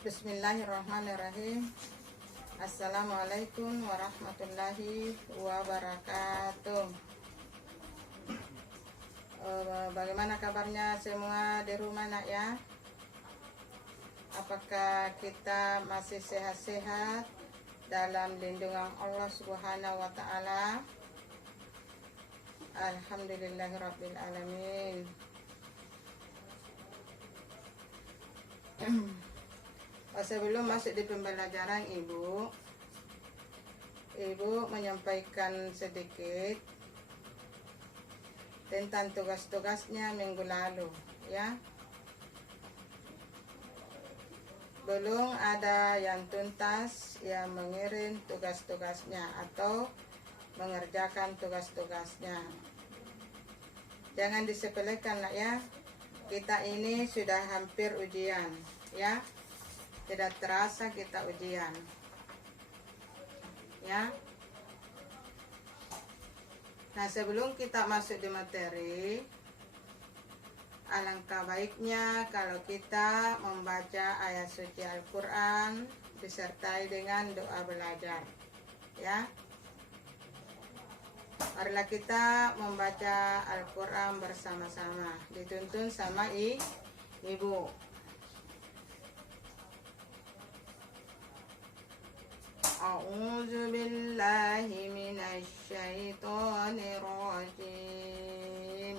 Bismillahirrahmanirrahim. Assalamualaikum warahmatullahi wabarakatuh. Bagaimana kabarnya semua di rumah nak ya? Apakah kita masih sehat-sehat dalam lindungan Allah Subhanahu wa taala? Alhamdulillahirabbil alamin. Sebelum masuk di pembelajaran Ibu menyampaikan sedikit tentang tugas-tugasnya minggu lalu ya. Belum ada yang tuntas yang mengirim tugas-tugasnya atau mengerjakan tugas-tugasnya. Jangan disepelekan lah ya. Kita ini sudah hampir ujian ya. Tidak terasa kita ujian ya. Nah, sebelum kita masuk di materi, alangkah baiknya kalau kita membaca ayat suci Al-Quran disertai dengan doa belajar ya. Marilah kita membaca Al-Quran bersama-sama, dituntun sama Ibu. A'udzu billahi minasy syaithanir rajim.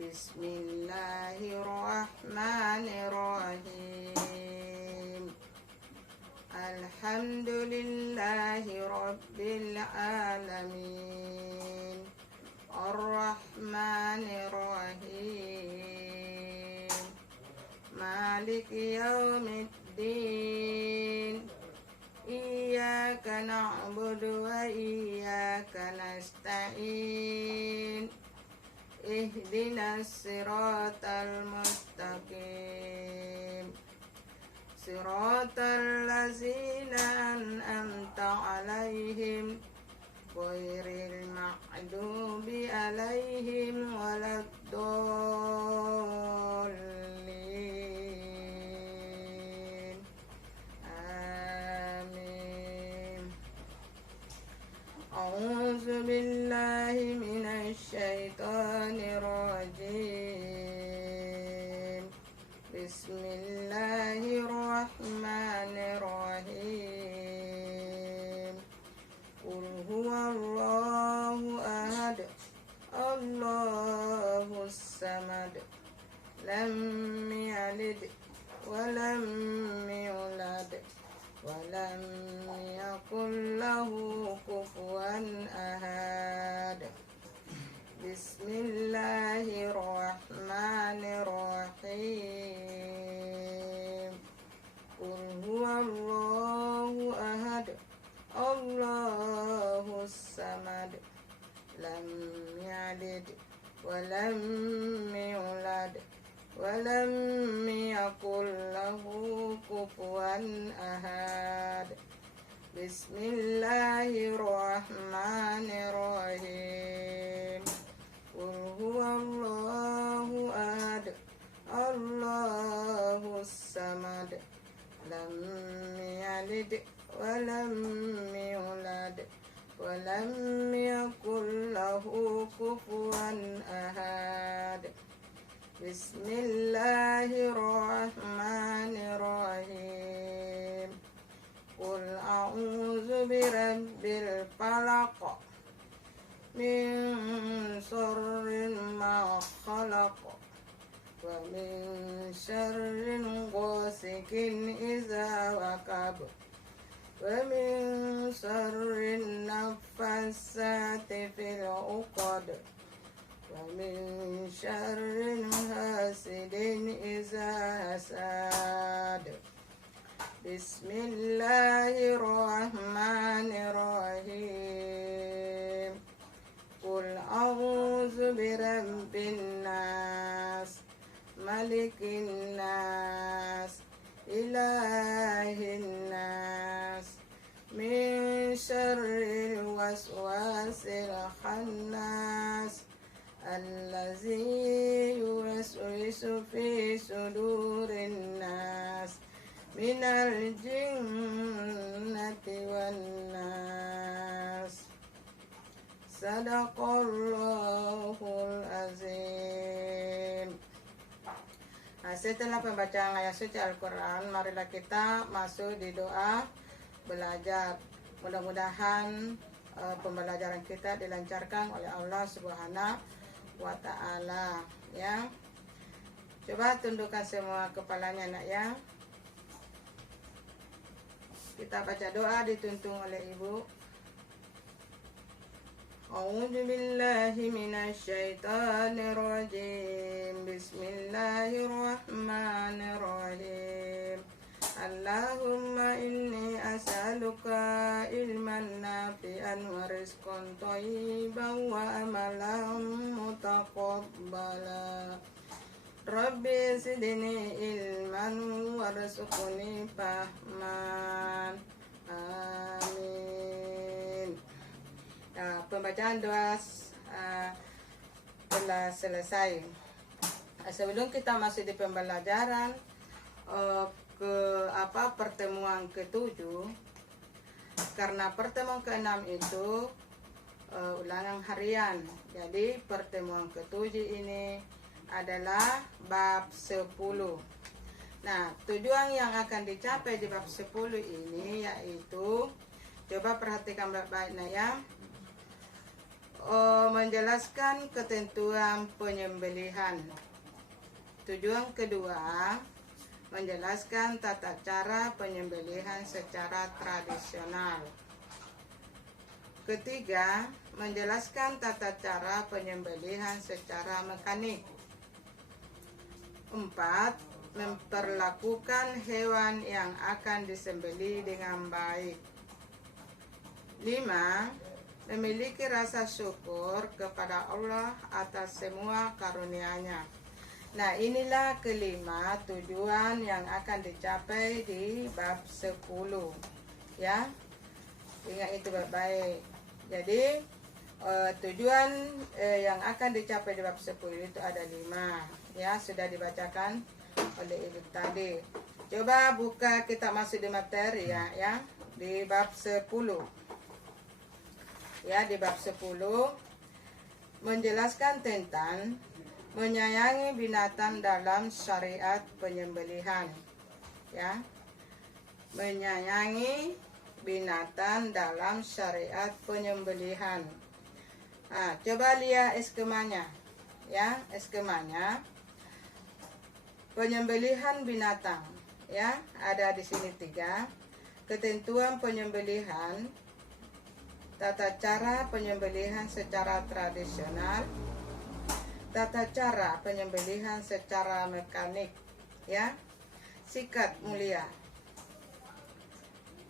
Bismillahirrahmanirrahim. Alhamdulillahi rabbil alamin. Ar-Rahmanir Rahim. Maliki yaumiddin. Iyyaka na'budu wa iyyaka nasta'in. Ihdinas siratal mustaqim. Siratal ladzina an'amta 'alaihim ghairil maghdubi 'alaihim waladdallin. A'udzu billahi minasy syaithanir rajim. Bismillahirrahmanirrahim. Qul huwallahu ahad. Allahus samad. Lam yalid wa lam yulad. Walam yakul lahu kufuwan ahad. Bismillahirrahmanirrahim. Qul huwallahu ahad. Allahus samad. Lam yalid walam yulad. Walam yakul lahu kufuwan ahad. Bismillahirrahmanirrahim. Qul huwallahu ahad. Allahus samad. Lam yalid walam yulad. Walam yakul lahu kufuwan ahad. Bismillahirrahmanirrahim. Qul a'udzu birabbil falaq. Min syarri ma khalaq. Wa min syarri ghasikin idza waqab. Wa min syarri naffasati fil 'uqad. Wa min syarri hasidin idza hasad. Bismillahirrahmanirrahim. Qul a'udzu birabbin nas. Malikin nas. Ilahin nas. Min syarril waswasil khannas. Allazi yuwaswisu fi sudurin nas minal jinnati wan nas. Sadaqallahul azim. Nah, setelah pembacaan ayat suci Al-Quran, marilah kita masuk di doa belajar. Mudah-mudahan pembelajaran kita dilancarkan oleh Allah Subhanahu wa Ta'ala, ya. Coba tundukkan semua kepalanya, nak, ya. Kita baca doa dituntun oleh ibu. A'udzu billahi minasy syaithanir rajim. Bismillahirrahmanirrahim. Allahumma inni as'aluka ilman nafi'an wa rizqan thayyiban wa amalan mutaqabbala. Rabbi zidni ilman warzuqni fahman. Amin. Pembacaan doa telah selesai. Sebelum kita masuk di pembelajaran pertemuan ke-7, karena pertemuan ke-6 itu ulangan harian. Jadi pertemuan ke-7 ini adalah bab 10. Nah, tujuan yang akan dicapai di bab 10 ini yaitu, coba perhatikan baik-baik, nah, ya. Menjelaskan ketentuan penyembelihan. Tujuan kedua, menjelaskan tata cara penyembelihan secara tradisional. Ketiga, menjelaskan tata cara penyembelihan secara mekanik. 4, memperlakukan hewan yang akan disembelih dengan baik. 5, memiliki rasa syukur kepada Allah atas semua karunia-Nya. Nah, inilah kelima tujuan yang akan dicapai di bab 10, ya. Ingat itu baik-baik. Jadi tujuan yang akan dicapai di bab 10 itu ada 5, ya, sudah dibacakan oleh ibu tadi. Coba buka, kita masuk di materi, ya, di bab 10. Ya, di bab 10 menjelaskan tentang menyayangi binatang dalam syariat penyembelihan, ya. Menyayangi binatang dalam syariat penyembelihan. Nah, coba lihat skemanya, ya, skemanya. Penyembelihan binatang, ya, ada di sini 3. Ketentuan penyembelihan, tata cara penyembelihan secara tradisional, tata cara penyembelihan secara mekanik, ya. Sikat mulia.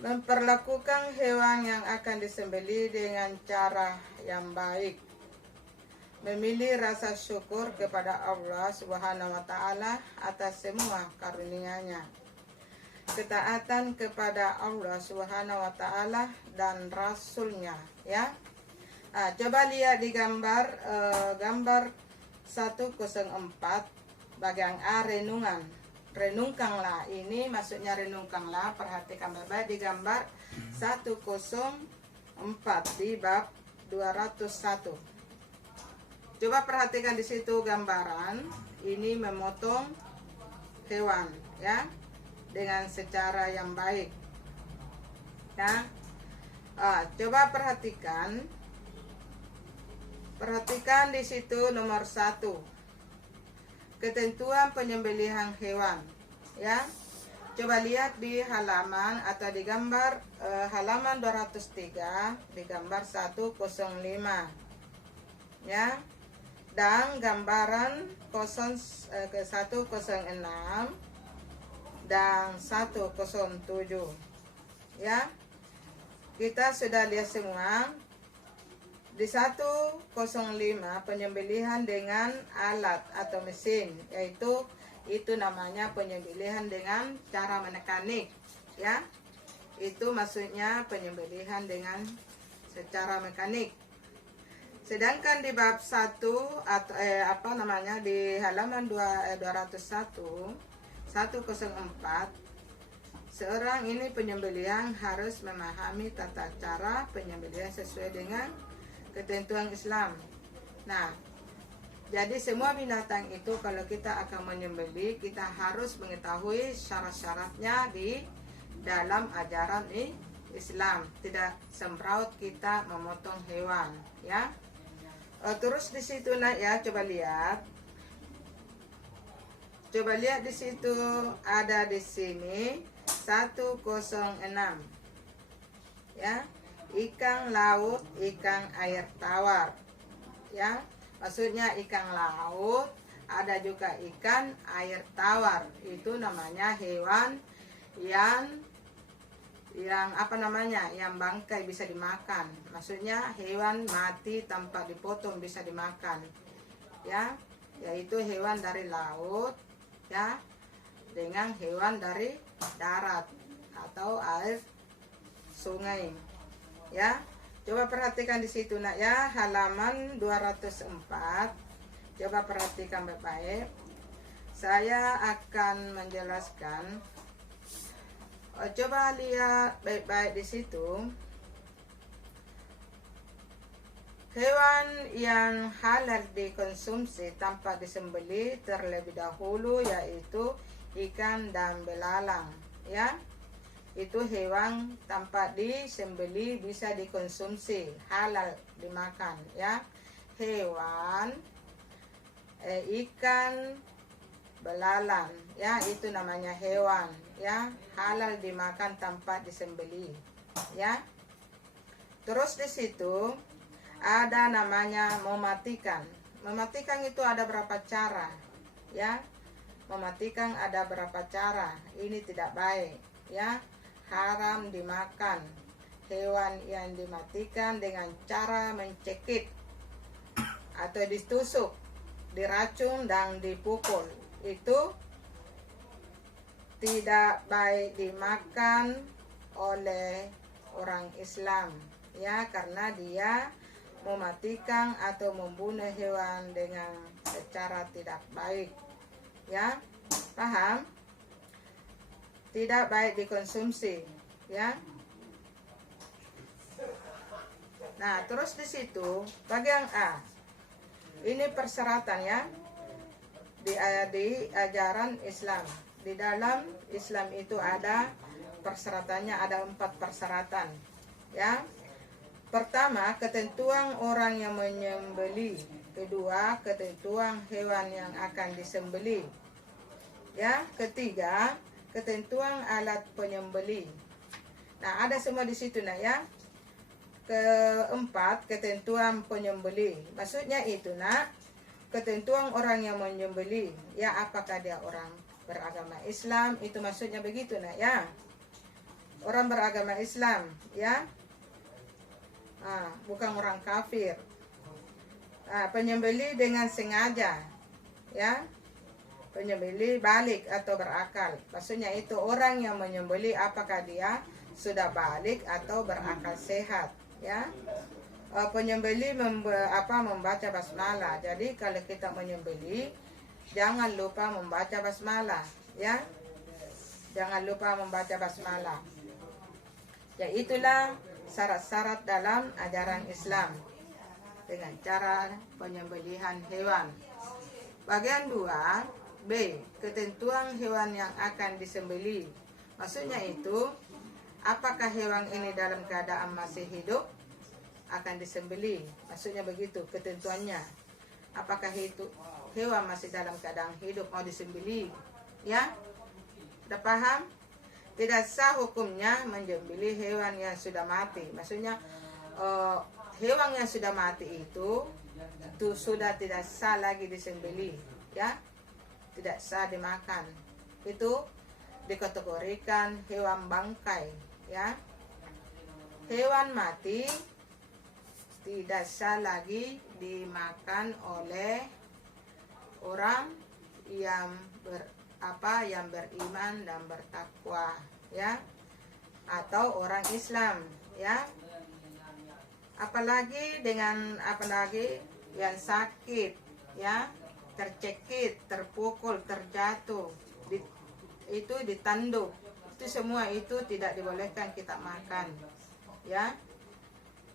Memperlakukan hewan yang akan disembelih dengan cara yang baik. Memilih rasa syukur kepada Allah Subhanahu wa Ta'ala atas semua karunia-Nya. Ketaatan kepada Allah Subhanahu wa Ta'ala dan Rasul-Nya, ya. Nah, coba lihat di gambar 104 bagian A, renungan. Renungkanlah, ini maksudnya renungkanlah. Perhatikan baik-baik di gambar 104 di bab 201. Coba perhatikan di situ gambaran. Ini memotong hewan, ya, dengan secara yang baik, ya. Coba perhatikan di situ nomor 1, ketentuan penyembelihan hewan, ya. Coba lihat di halaman atau di gambar halaman 203 di gambar 105, ya. Dan gambaran 106 dan 107, ya. Kita sudah lihat semua. Di 105 penyembelihan dengan alat atau mesin, yaitu itu namanya penyembelihan dengan cara mekanik, ya. Itu maksudnya penyembelihan dengan secara mekanik. Sedangkan di bab 1 atau di halaman 201 104 Seorang ini penyembelihan harus memahami tata cara penyembelihan sesuai dengan ketentuan Islam. Nah, jadi semua binatang itu kalau kita akan menyembelih, kita harus mengetahui syarat-syaratnya di dalam ajaran Islam. Tidak sembraut kita memotong hewan, ya. Terus di situ ya, coba lihat. Coba lihat di situ ada di sini 106. Ya. Ikan laut, ikan air tawar. Ya. Maksudnya ikan laut, ada juga ikan air tawar. Itu namanya hewan yang apa namanya? Yang bangkai bisa dimakan. Maksudnya hewan mati tanpa dipotong bisa dimakan. Ya, yaitu hewan dari laut, ya, dengan hewan dari darat atau air sungai. Ya. Coba perhatikan di situ nak ya, halaman 204. Coba perhatikan baik-baik. Saya akan menjelaskan. Coba lihat baik-baik di situ. Hewan yang halal dikonsumsi tanpa disembelih terlebih dahulu yaitu ikan dan belalang, ya. Itu hewan tanpa disembelih bisa dikonsumsi, halal dimakan, ya. Hewan ikan belalang, ya, itu namanya hewan, ya, halal dimakan tanpa disembelih, ya. Terus di situ ada namanya mematikan. Mematikan itu ada berapa cara, ya. Mematikan ada berapa cara. Ini tidak baik, ya. Haram dimakan. Hewan yang dimatikan dengan cara mencekik atau ditusuk, diracun dan dipukul, itu tidak baik dimakan oleh orang Islam, ya, karena dia mematikan atau membunuh hewan dengan secara tidak baik, ya. Paham? Tidak baik dikonsumsi, ya. Nah, terus di situ bagian A. Ini persyaratan, ya. Di ajaran Islam. Di dalam Islam itu ada persyaratannya, ada 4 persyaratan, ya. Pertama, ketentuan orang yang menyembelih. Kedua, ketentuan hewan yang akan disembelih. Ya, ketiga, ketentuan alat penyembelih. Nah, ada semua di situ nah ya. Keempat, ketentuan penyembelih. Maksudnya itu nak, ketentuan orang yang menyembelih. Ya, apakah dia orang beragama Islam? Itu maksudnya begitu nak ya. Orang beragama Islam, ya. Bukan orang kafir. Penyembelih dengan sengaja, ya. Penyembelih balik atau berakal. Maksudnya itu orang yang menyembelih apakah dia sudah balik atau berakal sehat, ya. Penyembelih membaca basmalah. Jadi kalau kita menyembelih jangan lupa membaca basmalah, ya. Jangan lupa membaca basmalah. Ya, itulah syarat-syarat dalam ajaran Islam dengan cara penyembelihan hewan. Bagian 2 B, ketentuan hewan yang akan disembelih. Maksudnya itu, apakah hewan ini dalam keadaan masih hidup akan disembelih. Maksudnya begitu ketentuannya. Apakah itu hewan masih dalam keadaan hidup mau disembelih, ya? Sudah paham? Tidak sah hukumnya menyembelih hewan yang sudah mati. Maksudnya hewan yang sudah mati itu sudah tidak sah lagi disembelih, ya. Tidak sah dimakan. Itu dikategorikan hewan bangkai, ya. Hewan mati tidak sah lagi dimakan oleh orang yang yang beriman dan bertakwa, ya, atau orang Islam, ya. Apalagi dengan yang sakit, ya, tercekik, terpukul, terjatuh, itu ditanduk, itu semua itu tidak dibolehkan kita makan, ya,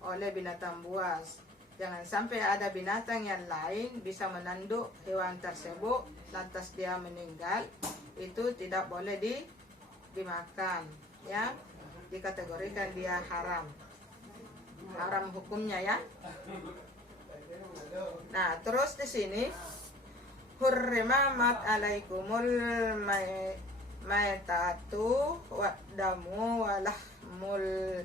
oleh binatang buas. Jangan sampai ada binatang yang lain bisa menanduk hewan tersebut, lantas dia meninggal, itu tidak boleh dimakan, ya, dikategorikan dia haram hukumnya, ya. Nah, terus di sini hurrimat alaikumul maitatu wa damu wa lahmul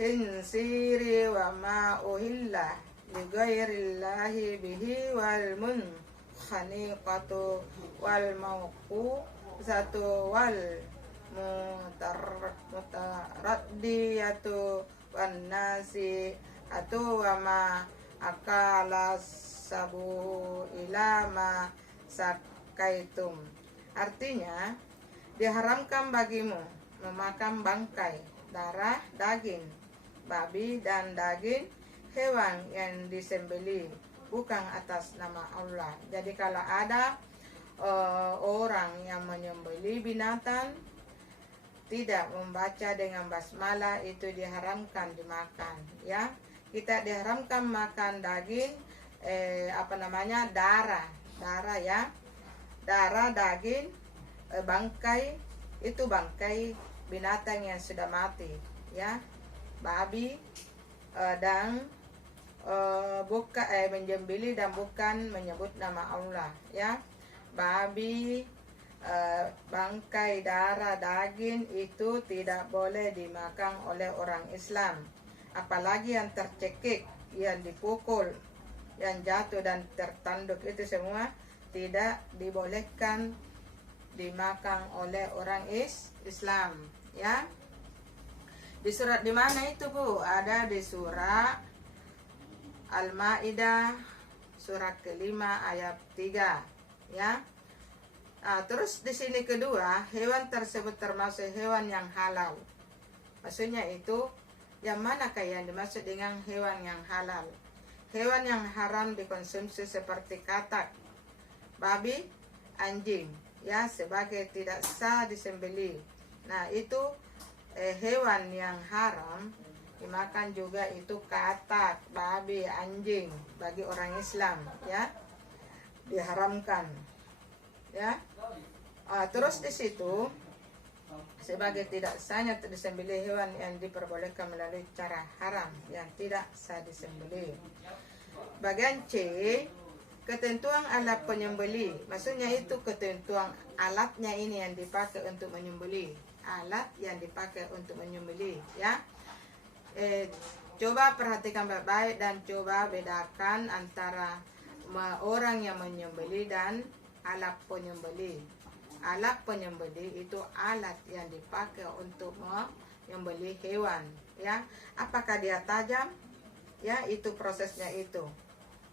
hinsiri wa ma uhilla li ghairillahi bihi wal munkhaniqatu wal mawquzatu wal mutaraddiyatu wan nasi atau wa ma akala sabu ilama sakaitum. Artinya, diharamkan bagimu memakan bangkai, darah, daging babi dan daging hewan yang disembelih bukan atas nama Allah. Jadi kalau ada orang yang menyembelih binatang tidak membaca dengan basmalah, itu diharamkan dimakan, ya. Kita diharamkan makan daging darah, ya, darah, daging, bangkai, itu bangkai binatang yang sudah mati, ya, babi, dan menjembeli dan bukan menyebut nama Allah, ya. Babi, bangkai, darah, daging itu tidak boleh dimakan oleh orang Islam, apalagi yang tercekik, yang dipukul, yang jatuh dan tertanduk, itu semua tidak dibolehkan dimakan oleh orang Islam, ya. Di surat di mana itu, Bu? Ada di surat Al-Maidah surat ke-5 ayat 3, ya. Nah, terus di sini kedua, hewan tersebut termasuk hewan yang halal. Maksudnya itu yang manakah yang dimaksud dengan hewan yang halal? Hewan yang haram dikonsumsi seperti katak, babi, anjing, ya, sebagai tidak sah disembelih. Nah, itu hewan yang haram dimakan juga, itu katak, babi, anjing bagi orang Islam, ya, diharamkan, ya. Terus di situ sebagai tidak sahnya disembelih hewan yang diperbolehkan melalui cara haram yang tidak sah disembelih. Bagian C, ketentuan alat penyembelih. Maksudnya itu ketentuan alatnya ini yang dipakai untuk menyembelih. Alat yang dipakai untuk menyembelih, ya. Coba perhatikan baik-baik dan coba bedakan antara orang yang menyembelih dan alat penyembelih. Alat penyembelih itu alat yang dipakai untuk menyembelih hewan, ya. Apakah dia tajam? Ya, itu prosesnya itu,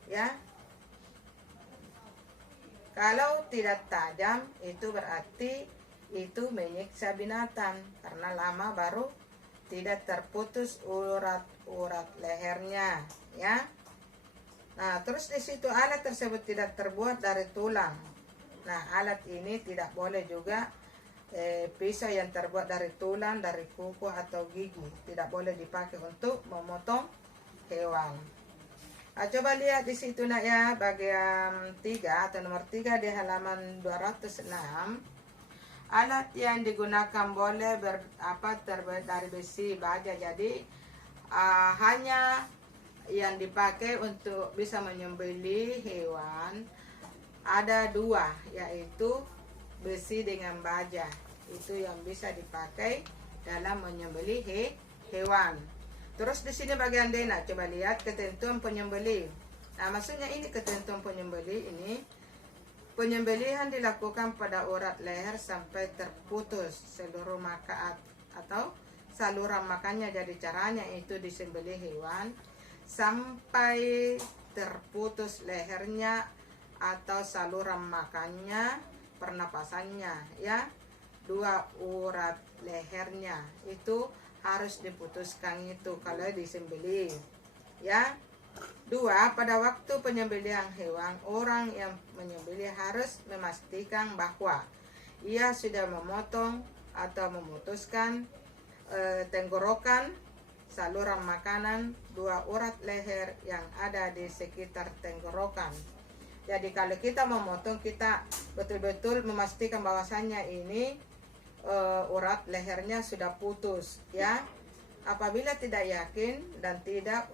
ya. Kalau tidak tajam, itu berarti itu menyiksa binatang karena lama baru tidak terputus urat-urat lehernya, ya. Nah, terus di situ alat tersebut tidak terbuat dari tulang. Nah, alat ini tidak boleh juga pisau yang terbuat dari tulang, dari kuku atau gigi, tidak boleh dipakai untuk memotong hewan. Nah, coba lihat di situ, nak, ya, bagian 3 atau nomor 3 di halaman 206. Alat yang digunakan boleh terbuat dari besi, baja. Jadi hanya yang dipakai untuk bisa menyembelih hewan ada 2, yaitu besi dengan baja. Itu yang bisa dipakai dalam menyembelih hewan. Terus di sini bagian D, nah, coba lihat ketentuan penyembelih. Nah, maksudnya ini ketentuan penyembelih ini, penyembelihan dilakukan pada urat leher sampai terputus seluruh makaat atau saluran makannya. Jadi caranya itu disembelih hewan sampai terputus lehernya atau saluran makannya, pernapasannya, ya, 2 urat lehernya itu harus diputuskan itu kalau disembelih, ya. 2, pada waktu penyembelihan hewan, orang yang menyembelih harus memastikan bahwa ia sudah memotong atau memutuskan tenggorokan, saluran makanan, 2 urat leher yang ada di sekitar tenggorokan. Jadi kalau kita memotong, kita betul-betul memastikan bahwasannya ini urat lehernya sudah putus, ya. Apabila tidak yakin dan tidak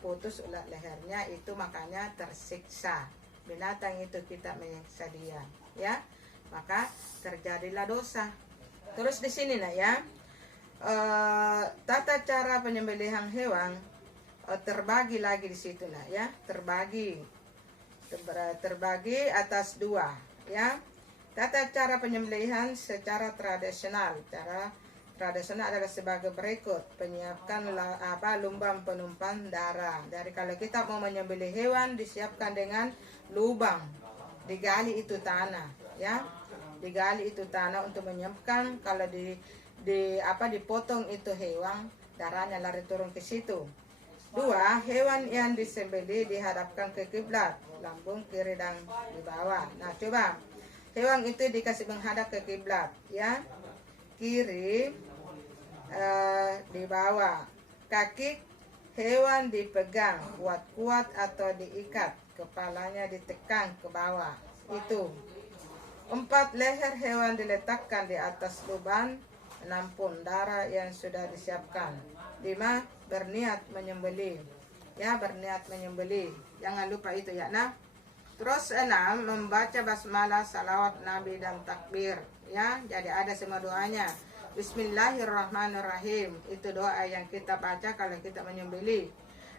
putus urat lehernya, itu makanya tersiksa. Binatang itu kita menyiksa dia, ya. Maka terjadilah dosa. Terus di sini nak ya, tata cara penyembelihan hewan terbagi lagi di situ nak ya, terbagi atas 2 ya. Tata cara penyembelihan secara tradisional. Cara tradisional adalah sebagai berikut: penyiapkan lubang penumpang darah. Dari kalau kita mau menyembelih hewan, disiapkan dengan lubang, digali itu tanah ya, digali itu tanah untuk menyiapkan kalau dipotong itu hewan, darahnya lari turun ke situ. 2, hewan yang disembelih dihadapkan ke kiblat, lambung kiri dan di bawah. Nah, coba hewan itu dikasih menghadap ke kiblat ya, kiri di bawah. Kaki hewan dipegang kuat-kuat atau diikat, kepalanya ditekan ke bawah. Itu. 4, leher hewan diletakkan di atas lubang menampung darah yang sudah disiapkan. 5, berniat menyembelih ya, berniat menyembelih, jangan lupa itu ya. Nah, terus 6, membaca basmalah, salawat nabi dan takbir ya. Jadi ada semua doanya. Bismillahirrahmanirrahim, itu doa yang kita baca kalau kita menyembelih.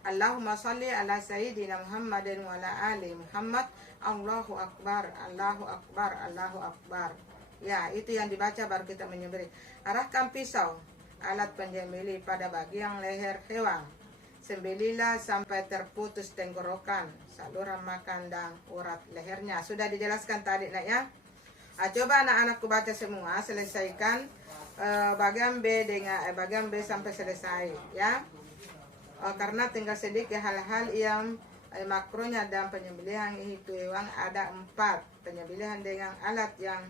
Allahumma sholli ala sayyidina Muhammadin wa ala ali Muhammad. Allahu akbar, Allahu akbar, Allahu akbar. Ya, itu yang dibaca baru kita menyembelih. Arahkan pisau, alat penyembelih, pada bagian leher hewan. Sembelihlah sampai terputus tenggorokan, saluran makan dan urat lehernya. Sudah dijelaskan tadi nak ya. Coba anak-anakku baca semua, selesaikan bagian B dengan bagian B sampai selesai ya. Karena tinggal sedikit hal-hal yang makruhnya dan penyembelihan itu hewan ada 4. Penyembelihan dengan alat yang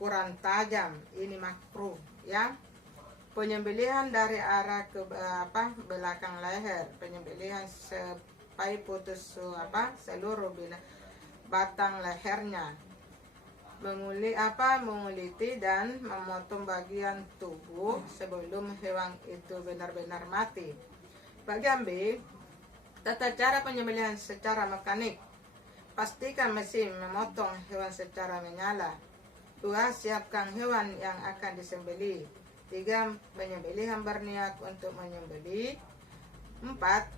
kurang tajam ini makruh ya. Penyembelihan dari arah ke belakang leher, penyembelihan sampai putus seluruh batang lehernya. Menguliti dan memotong bagian tubuh sebelum hewan itu benar-benar mati. Bagian B, tata cara penyembelihan secara mekanik. Pastikan mesin memotong hewan secara menyala. 2, siapkan hewan yang akan disembelih. 3, penyembelihan berniat untuk menyembelih. 4,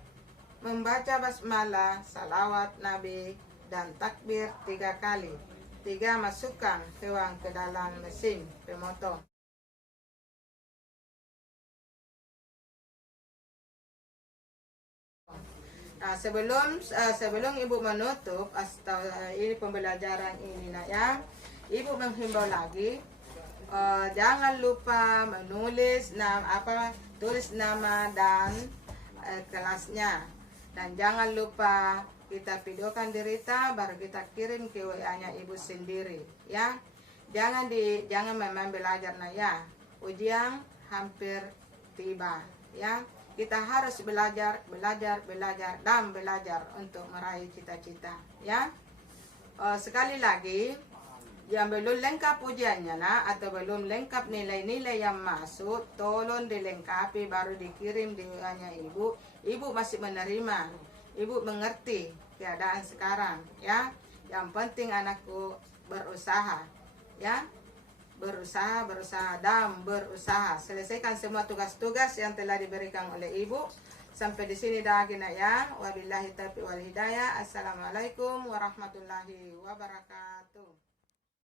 membaca basmalah, salawat nabi dan takbir 3 kali. 3, masukkan hewan ke dalam mesin pemotong. Nah, sebelum ibu menutup ini pembelajaran ini nak ya, ibu menghimbau lagi, jangan lupa menulis tulis nama dan kelasnya, dan jangan lupa kita videokan derita baru kita kirim ke WA-nya ibu sendiri ya. Jangan memang belajar nak ya, ujian hampir tiba ya. Kita harus belajar dan belajar untuk meraih cita-cita ya. Sekali lagi, yang belum lengkap ujiannya atau belum lengkap nilai-nilai yang masuk, tolong dilengkapi baru dikirim di WA-nya ibu. Ibu masih menerima, ibu mengerti keadaan sekarang ya. Yang penting anakku berusaha ya, berusaha dan berusaha. Selesaikan semua tugas-tugas yang telah diberikan oleh ibu. Sampai di sini dah nak ya. Wabillahi taufiq wal hidayah. Assalamualaikum warahmatullahi wabarakatuh.